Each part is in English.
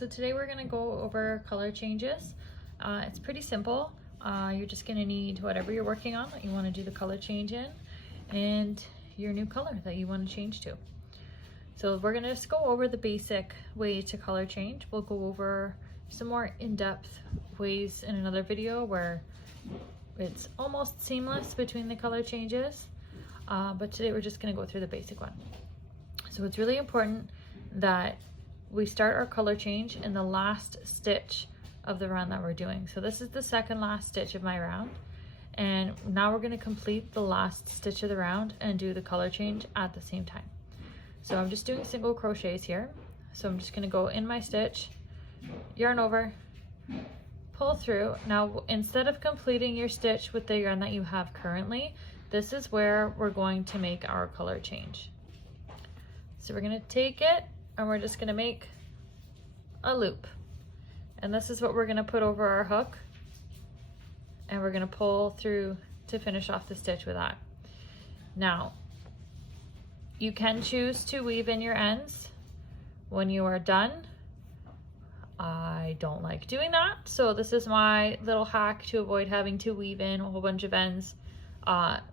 So today we're gonna go over color changes. It's pretty simple. You're just gonna need whatever you're working on that you wanna do the color change in and your new color that you wanna change to. So we're gonna just go over the basic way to color change. We'll go over some more in-depth ways in another video where it's almost seamless between the color changes. But today we're just gonna go through the basic one. So it's really important that we start our color change in the last stitch of the round that we're doing. So this is the second last stitch of my round. And now we're gonna complete the last stitch of the round and do the color change at the same time. So I'm just doing single crochets here. So I'm just gonna go in my stitch, yarn over, pull through. Now, instead of completing your stitch with the yarn that you have currently, this is where we're going to make our color change. So we're gonna take it and we're just gonna make a loop. And this is what we're gonna put over our hook. And we're gonna pull through to finish off the stitch with that. Now, you can choose to weave in your ends when you are done. I don't like doing that. So this is my little hack to avoid having to weave in a whole bunch of ends,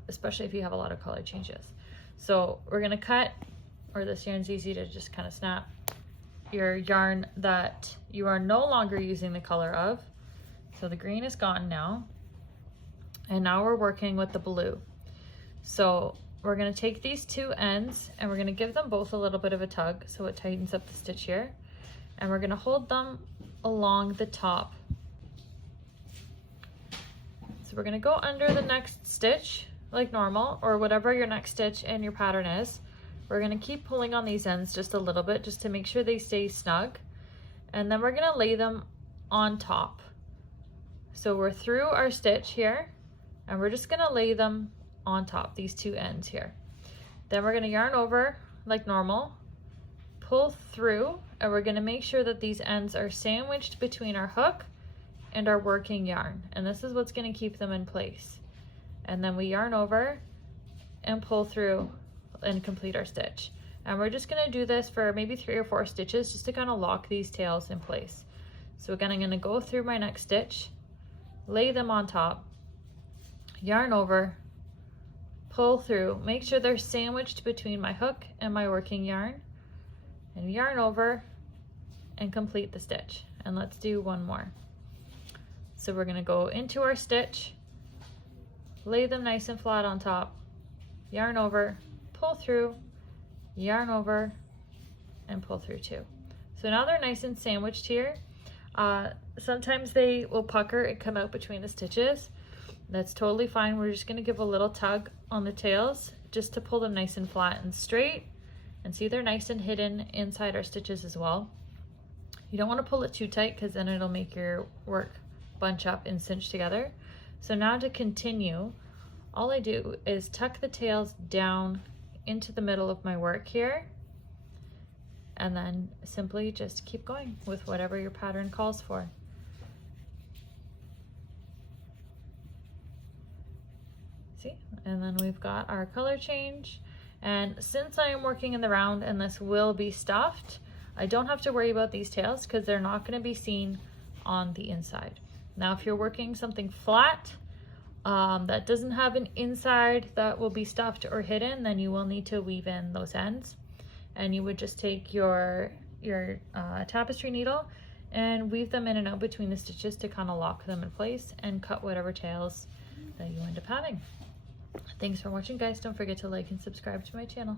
especially if you have a lot of color changes. So we're gonna cut, or this yarn's easy to just kind of snap, your yarn that you are no longer using the color of. So the green is gone now. And now we're working with the blue. So we're gonna take these two ends and we're gonna give them both a little bit of a tug so it tightens up the stitch here. And we're gonna hold them along the top. So we're gonna go under the next stitch like normal, or whatever your next stitch in your pattern is. We're gonna keep pulling on these ends just a little bit just to make sure they stay snug. And then we're gonna lay them on top. So we're through our stitch here and we're just gonna lay them on top, these two ends here. Then we're gonna yarn over like normal, pull through, and we're gonna make sure that these ends are sandwiched between our hook and our working yarn. And this is what's gonna keep them in place. And then we yarn over and pull through and complete our stitch. And we're just gonna do this for maybe 3 or 4 stitches just to kind of lock these tails in place. So again, I'm gonna go through my next stitch, lay them on top, yarn over, pull through, make sure they're sandwiched between my hook and my working yarn, and yarn over and complete the stitch. And let's do one more. So we're gonna go into our stitch, lay them nice and flat on top, yarn over, pull through, yarn over, and pull through too. So now they're nice and sandwiched here. Sometimes they will pucker and come out between the stitches. That's totally fine. We're just gonna give a little tug on the tails just to pull them nice and flat and straight. And see, they're nice and hidden inside our stitches as well. You don't wanna pull it too tight because then it'll make your work bunch up and cinch together. So now to continue, all I do is tuck the tails down into the middle of my work here, and then simply just keep going with whatever your pattern calls for. See, and then we've got our color change. And since I am working in the round and this will be stuffed, I don't have to worry about these tails because they're not going to be seen on the inside. Now, if you're working something flat, that doesn't have an inside that will be stuffed or hidden, then you will need to weave in those ends. And you would just take your tapestry needle and weave them in and out between the stitches to kind of lock them in place and cut whatever tails that you end up having. Thanks for watching, guys. Don't forget to like and subscribe to my channel.